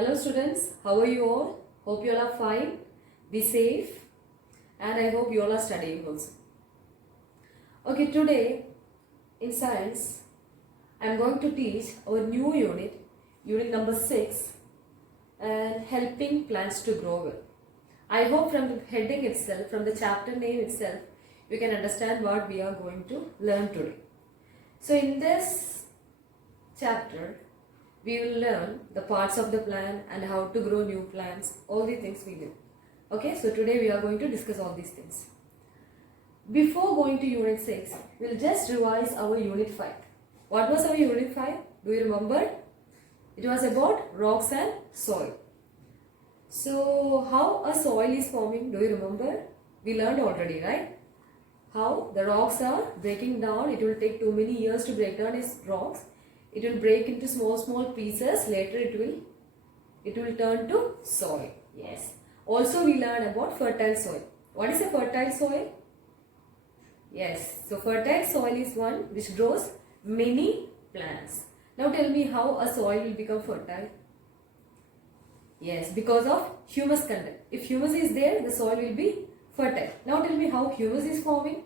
Hello students, how are you all? Hope you all are fine. Be safe and I hope you all are studying also. Okay, today in science I am going to teach our new unit number 6, and helping plants to grow well. I hope from the heading itself, from the chapter name itself, you can understand what we are going to learn today. So in this chapter we will learn the parts of the plant and how to grow new plants, all the things we will. Okay, so today we are going to discuss all these things. Before going to unit 6, we'll just revise our unit 5. What was our unit 5? Do you remember? It was about rocks and soil. So how a soil is forming, do you remember? We learned already, right? How the rocks are breaking down. It will take too many years to break down as rocks. It will break into small pieces. Later it will turn to soil. Yes. Also we learned about fertile soil. What is a fertile soil? Yes. So fertile soil is one which grows many plants. Now tell me how a soil will become fertile. Yes, because of humus content. If humus is there, the soil will be fertile. Now tell me how humus is forming.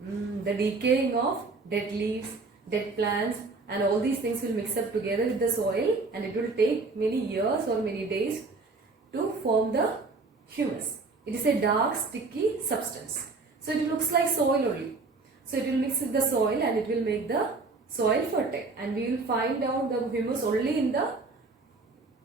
The decaying of dead leaves, dead plants, and all these things will mix up together with the soil, and it will take many years or many days to form the humus. It is a dark sticky substance. So it looks like soil only. So it will mix with the soil and it will make the soil fertile, and we will find out the humus only in the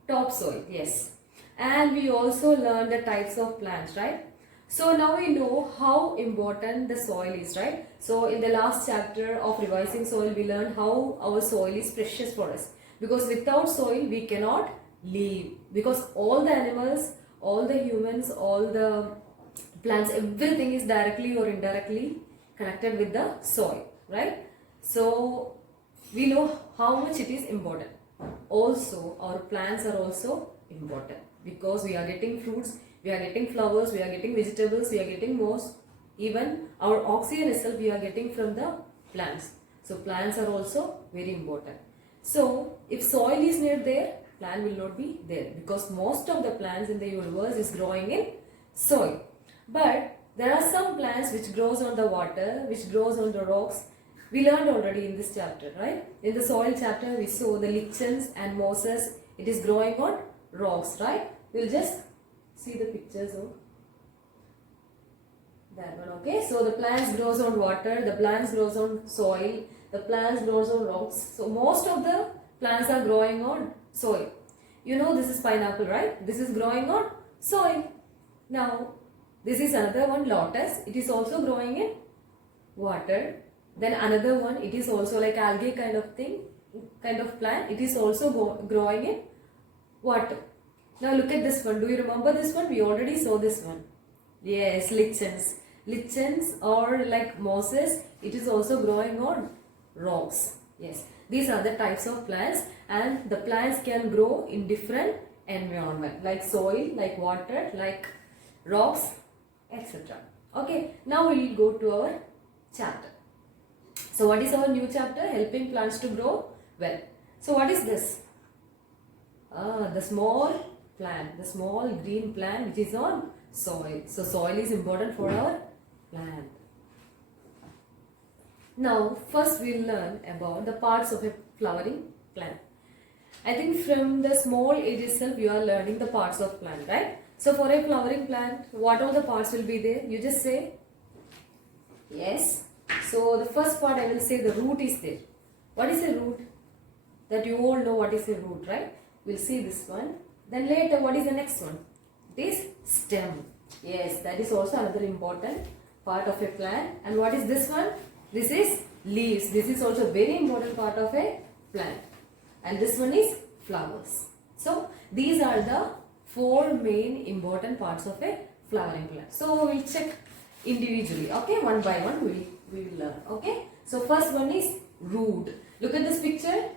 topsoil. Yes. And we also learned the types of plants, right? So now we know how important the soil is, right? So in the last chapter of revising soil, we learned how our soil is precious for us. Because without soil, we cannot live. Because all the animals, all the humans, all the plants, everything is directly or indirectly connected with the soil, right? So we know how much it is important. Also, our plants are also important because we are getting fruits, we are getting flowers, we are getting vegetables, we are getting most, even our oxygen itself we are getting from the plants. So plants are also very important. So if soil is not there, plant will not be there, because most of the plants in the universe is growing in soil. But there are some plants which grows on the water, which grows on the rocks. We learned already in this chapter, right? In the soil chapter, we saw the lichens and mosses. It is growing on rocks, right? We'll just see the pictures of that one, okay? So the plants grows on water, the plants grows on soil, the plants grows on rocks. So most of the plants are growing on soil. You know this is pineapple, right? This is growing on soil. Now, this is another one, lotus. It is also growing in water. Then another one, it is also like algae kind of thing, kind of plant. It is also growing in water. Now look at this one. Do you remember this one? We already saw this one. Yes, lichens. Lichens or like mosses, it is also growing on rocks. Yes, these are the types of plants, and the plants can grow in different environment like soil, like water, like rocks, etc. Okay, now we will go to our chapter. So what is our new chapter? Helping plants to grow well. So what is this? The small plant, the small green plant which is on soil. So soil is important for our plant. Now first we will learn about the parts of a flowering plant. I think from the small age itself you are learning the parts of plant, right? So for a flowering plant, what all the parts will be there? You just say yes. So the first part I will say the root is there. What is a root? That you all know what is a root, right? We'll see this one. Then later what is the next one? It is stem. Yes, that is also another important part of a plant. And what is this one? This is leaves. This is also very important part of a plant. And this one is flowers. So these are the 4 main important parts of a flowering plant. So we'll check individually, okay? One by one we will learn, okay? So first one is root. Look at this picture.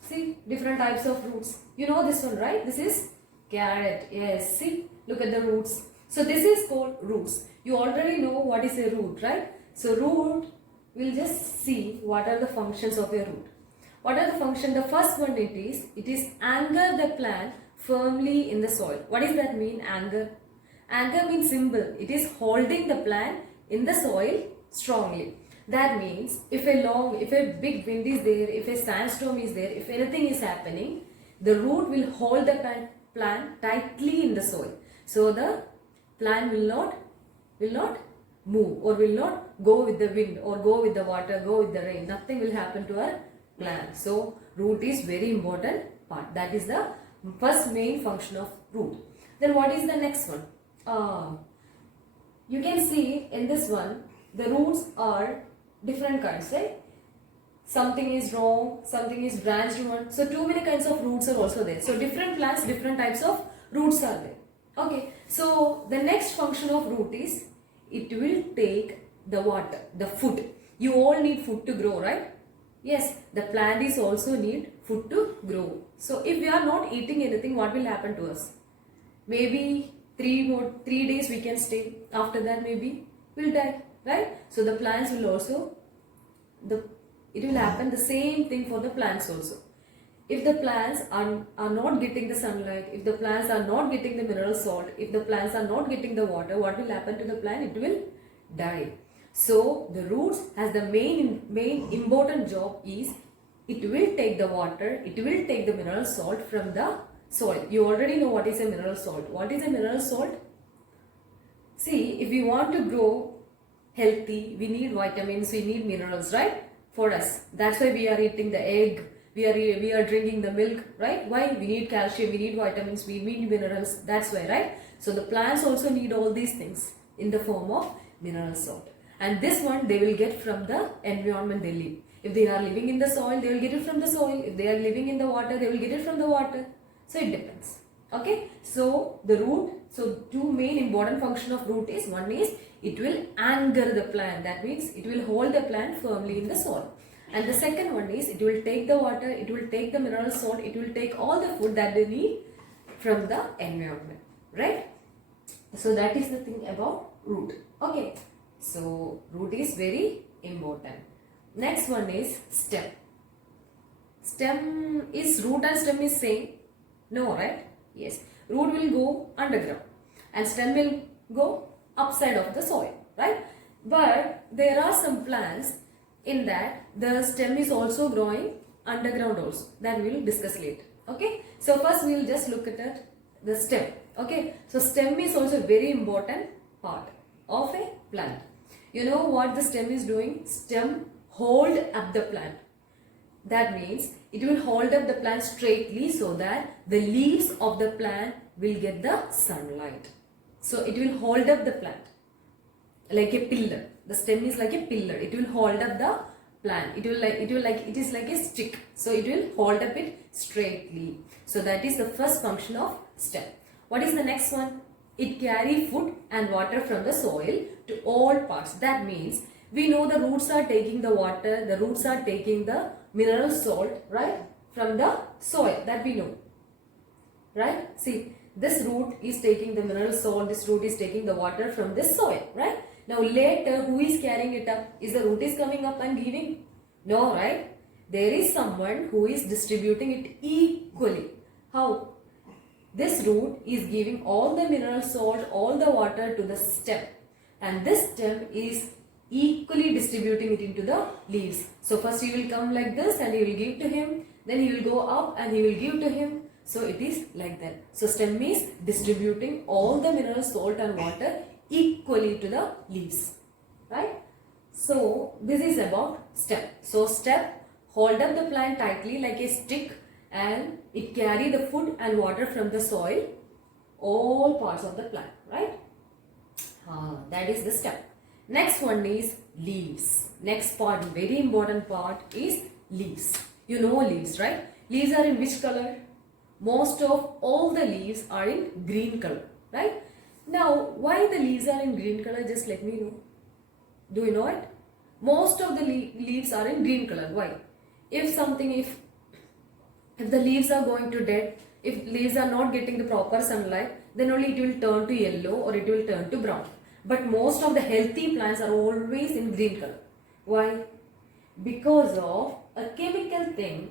See, different types of roots. You know this one, right? This is carrot. Yes, see, look at the roots. So this is called roots. You already know what is a root, right? So root, we'll just see what are the functions of a root. What are the function? The first one it is anchor the plant firmly in the soil. What does that mean? Anchor. Anchor means symbol. It is holding the plant in the soil strongly. That means if a big wind is there, if a sandstorm is there, if anything is happening, the root will hold the plant tightly in the soil. So the plant will not move or will not go with the wind or go with the water, go with the rain. Nothing will happen to our plant. So root is very important part. That is the first main function of root. Then what is the next one? You can see in this one the roots are different kinds, right? Something is wrong, something is branched one. So too many kinds of roots are also there. So different plants, different types of roots are there. Okay, so the next function of root is it will take the water, the food. You all need food to grow, right? Yes, the plant is also need food to grow. So if we are not eating anything, what will happen to us? Maybe 3 days we can stay. After that maybe we'll die, right? So the plants will also, it will happen the same thing for the plants also. If the plants are not getting the sunlight, if the plants are not getting the mineral salt, if the plants are not getting the water, what will happen to the plant? It will die. So the roots has the main important job is it will take the water, it will take the mineral salt from the soil. You already know what is a mineral salt. What is a mineral salt? See, if we want to grow healthy, we need vitamins, we need minerals, right? For us. That's why we are eating the egg, we are drinking the milk, right? Why? We need calcium, we need vitamins, we need minerals. That's why, right? So the plants also need all these things in the form of mineral salt. And this one they will get from the environment they live. If they are living in the soil, they will get it from the soil. If they are living in the water, they will get it from the water. So it depends. Okay. So the root, so two main important function of root is, one is it will anchor the plant. That means it will hold the plant firmly in the soil. And the second one is it will take the water, it will take the mineral salt, it will take all the food that they need from the environment. Right? So that is the thing about root. Okay. So root is very important. Next one is stem. Stem is, root and stem is same? No, right? Yes. Root will go underground and stem will go upside of the soil, right? But there are some plants in that the stem is also growing underground also. That we will discuss later. Okay. So first we will just look at the stem. Okay. So stem is also a very important part of a plant. You know what the stem is doing? Stem hold up the plant. That means it will hold up the plant straightly so that the leaves of the plant will get the sunlight. So it will hold up the plant like a pillar. The stem is like a pillar. It will hold up the plant. It is like a stick. So it will hold up it straightly. So that is the first function of stem. What is the next one? It carries food and water from the soil to all parts. That means we know the roots are taking the water, the roots are taking the mineral salt, right, from the soil. That we know, right? See, this root is taking the mineral salt, this root is taking the water from this soil, right? Now later, who is carrying it up? Is the root is coming up and giving? No, right? There is someone who is distributing it equally. How? This root is giving all the mineral salt, all the water to the stem, and this stem is equally distributing it into the leaves. So first he will come like this and he will give to him, then he will go up and he will give to him. So it is like that. So stem is distributing all the mineral salt and water equally to the leaves, right? So this is about stem. So stem hold up the plant tightly like a stick and it carry the food and water from the soil, all parts of the plant, right? That is the stem. Next one is leaves. Next part, very important part is leaves. You know leaves, right? Leaves are in which color? Most of all the leaves are in green color, right? Now, why the leaves are in green color? Just let me know. Do you know it? Most of the leaves are in green color. Why? If the leaves are going to dead, if leaves are not getting the proper sunlight, then only it will turn to yellow or it will turn to brown. But most of the healthy plants are always in green color. Why? Because of a chemical thing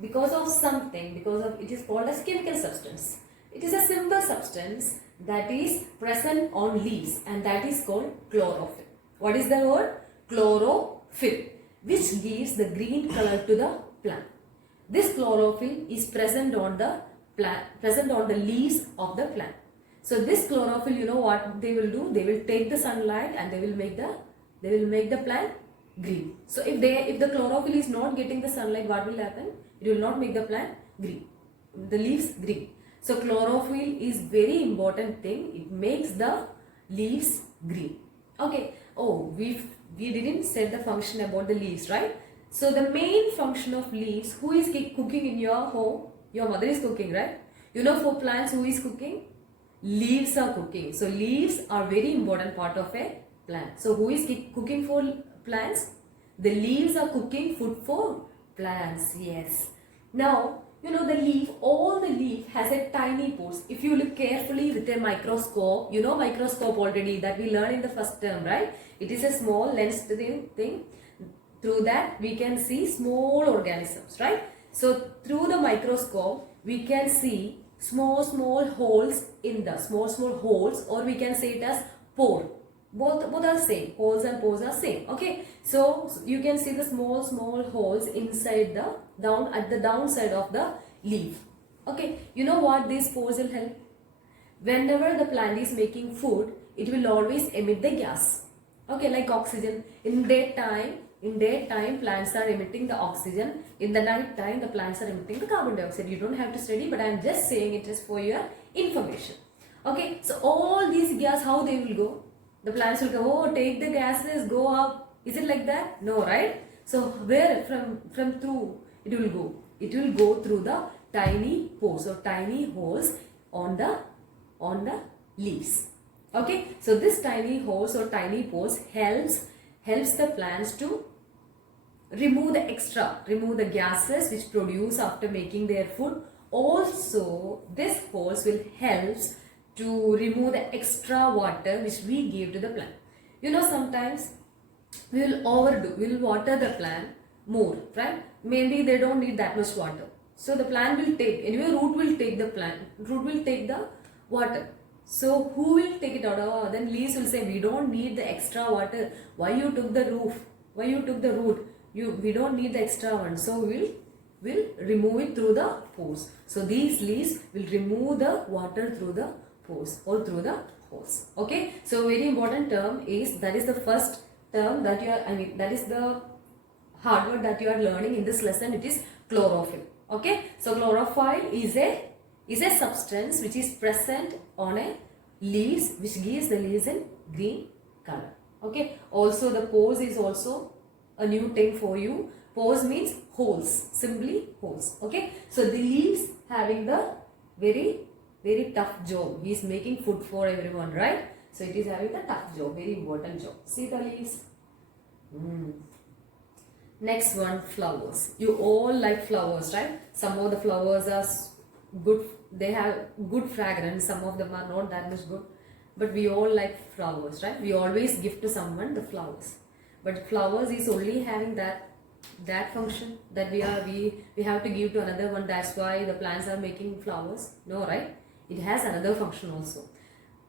because of something, because of, it is called as chemical substance. It is a simple substance that is present on leaves, and that is called chlorophyll. What is the word? Chlorophyll, which gives the green color to the plant. This chlorophyll is present on the plant, present on the leaves of the plant. So this chlorophyll, you know what they will do? They will take the sunlight and they will make the plant green. So if the chlorophyll is not getting the sunlight, what will happen? It will not make the plant green, the leaves green. So chlorophyll is very important thing. It makes the leaves green. Okay. Oh, we didn't say the function about the leaves, right? So the main function of leaves, who is cooking in your home? Your mother is cooking, right? You know, for plants, who is cooking? Leaves are cooking. So leaves are very important part of a plant. So who is cooking for plants? The leaves are cooking food for plants. Yes. Now, you know, the leaf, all the leaf has a tiny pores. If you look carefully with a microscope, you know microscope already, that we learned in the first term, right? It is a small lens thing. Through that we can see small organisms, right? So through the microscope we can see small holes in the small holes, or we can say it as pore. Both are same. Holes and pores are same. Okay. So you can see the small holes inside the at the downside of the leaf. Okay. You know what these pores will help? Whenever the plant is making food, it will always emit the gas. Okay, like oxygen. In daytime plants are emitting the oxygen. In the night time the plants are emitting the carbon dioxide. You don't have to study, but I am just saying it is for your information. Okay, so all these gas, how they will go? The plants will go, oh, take the gases, go up. Is it like that? No, right? So where from through it will go? It will go through the tiny pores or tiny holes on the leaves. Okay, so this tiny holes or tiny pores helps the plants to remove the gases which produce after making their food. Also, this holes will help to remove the extra water which we give to the plant. You know, sometimes we will overdo, we will water the plant more, right? Maybe they don't need that much water. So the plant will take, anyway root will take the water. So who will take it out? Oh, then leaves will say, we don't need the extra water. Why you took the roof? Why you took the root? We don't need the extra one. So we'll remove it through the pores. So these leaves will remove the water through the pores or through the holes. Okay. So very important term is, that is the first term that you are, that is the hard word that you are learning in this lesson. It is chlorophyll. Okay. So chlorophyll is a substance which is present on a leaves, which gives the leaves in green color. Okay. Also the pores is also a new thing for you. Pores means holes, simply holes. Okay. So the leaves having the very tough job. He is making food for everyone, right? So it is having the tough job, very important job. See the leaves. Next one, flowers. You all like flowers, right? Some of the flowers are good, they have good fragrance, some of them are not that much good, but we all like flowers, right? We always give to someone the flowers, but flowers is only having that function, that we have to give to another one. That's why the plants are making flowers. No, right? It has another function also.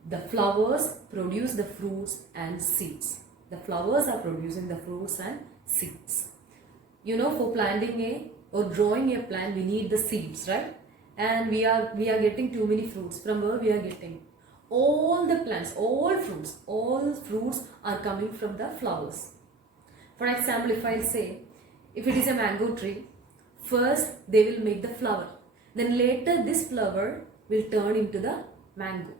The flowers produce the fruits and seeds. The flowers are producing the fruits and seeds. You know, for planting or growing a plant, we need the seeds, right? And we are getting too many fruits. From where we are getting? All the plants, all fruits are coming from the flowers. For example, if I say, if it is a mango tree, first they will make the flower. Then later this flower will turn into the mango.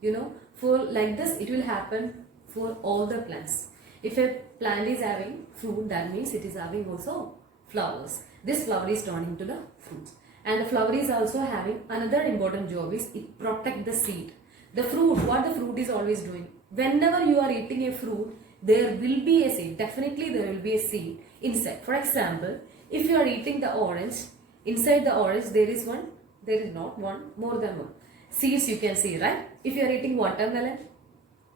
You know, for like this it will happen for all the plants. If a plant is having fruit, that means it is having also flowers. This flower is turning to the fruit. And the flower is also having another important job, is it protect the seed. The fruit, what the fruit is always doing, whenever you are eating a fruit, there will be a seed. Definitely there will be a seed inside. For example, if you are eating the orange, inside the orange there is not one, more than one seeds you can see, right? If you are eating watermelon,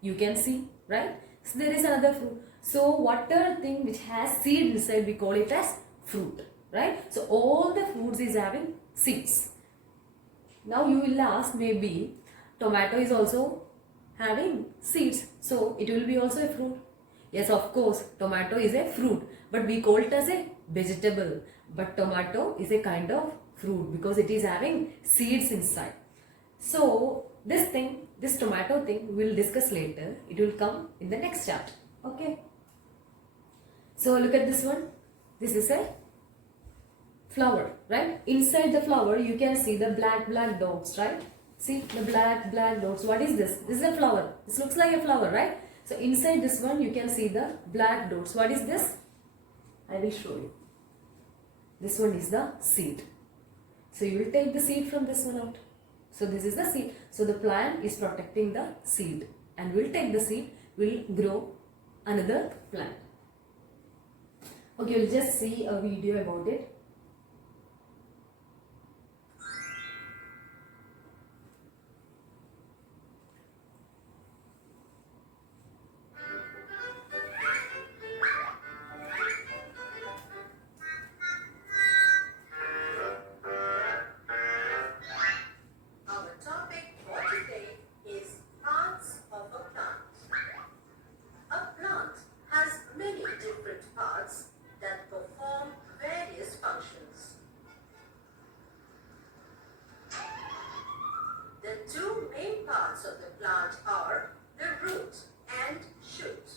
you can see, right? So there is another fruit. So whatever thing which has seed inside, we call it as fruit. right? So all the fruits is having seeds. Now you will ask, maybe tomato is also having seeds, so it will be also a fruit. Yes, of course, tomato is a fruit, but we call it as a vegetable. But tomato is a kind of fruit because it is having seeds inside. So this tomato thing, we will discuss later. It will come in the next chapter. Okay. So look at this one. This is a flower, right? Inside the flower, you can see the black dots, right? See the black dots. What is this? This is a flower. This looks like a flower, right? So inside this one, you can see the black dots. What is this? I will show you. This one is the seed. So you will take the seed from this one out. So this is the seed. So the plant is protecting the seed, and we'll take the seed, will grow another plant. Okay, we'll just see a video about it. Two main parts of the plant are the root and shoot.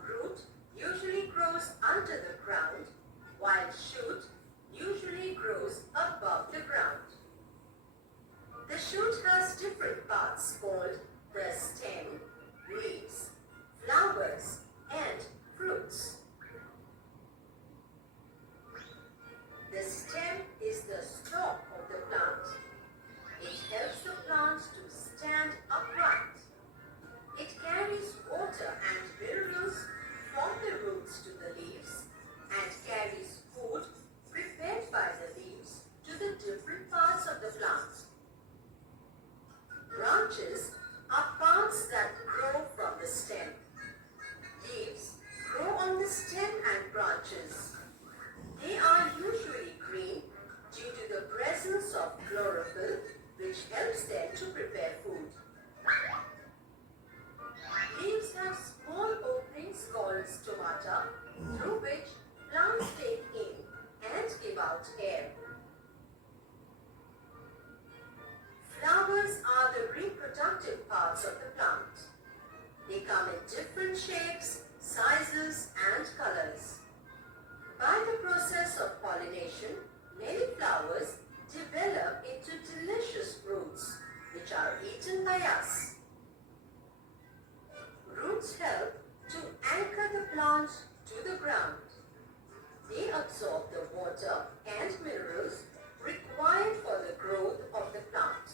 Root usually grows under the ground, while shoot usually grows above the ground. The shoot has different parts called the stem, leaves, flowers, and fruits. The stem is the stalk of the plant. It helps the plant to stand upright. It carries water and minerals from the roots to the leaves and carries food prepared by the leaves to the different parts of the plant. Branches are parts that grow from the stem. Leaves grow on the stem and branches. They are usually green due to the presence of chlorophyll, which helps them to prepare food. Leaves have small openings called stomata, through which plants take in and give out air. Flowers are the reproductive parts of the plant. They come in different shapes, sizes, and colors. By the process of pollination, many flowers develop into delicious fruits, which are eaten by us. Roots help to anchor the plant to the ground. They absorb the water and minerals required for the growth of the plant.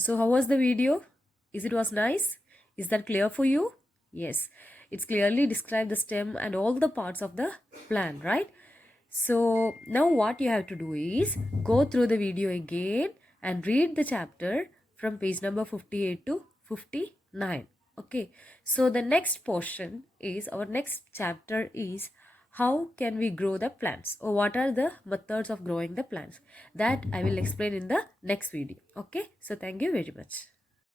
So how was the video? Was nice? Is that clear for you? Yes, it's clearly described the stem and all the parts of the plant, right? So now what you have to do is go through the video again and read the chapter from page number 58 to 59. Okay, so the next portion is, our next chapter is, how can we grow the plants, or what are the methods of growing the plants. That I will explain in the next video. Okay, so thank you very much.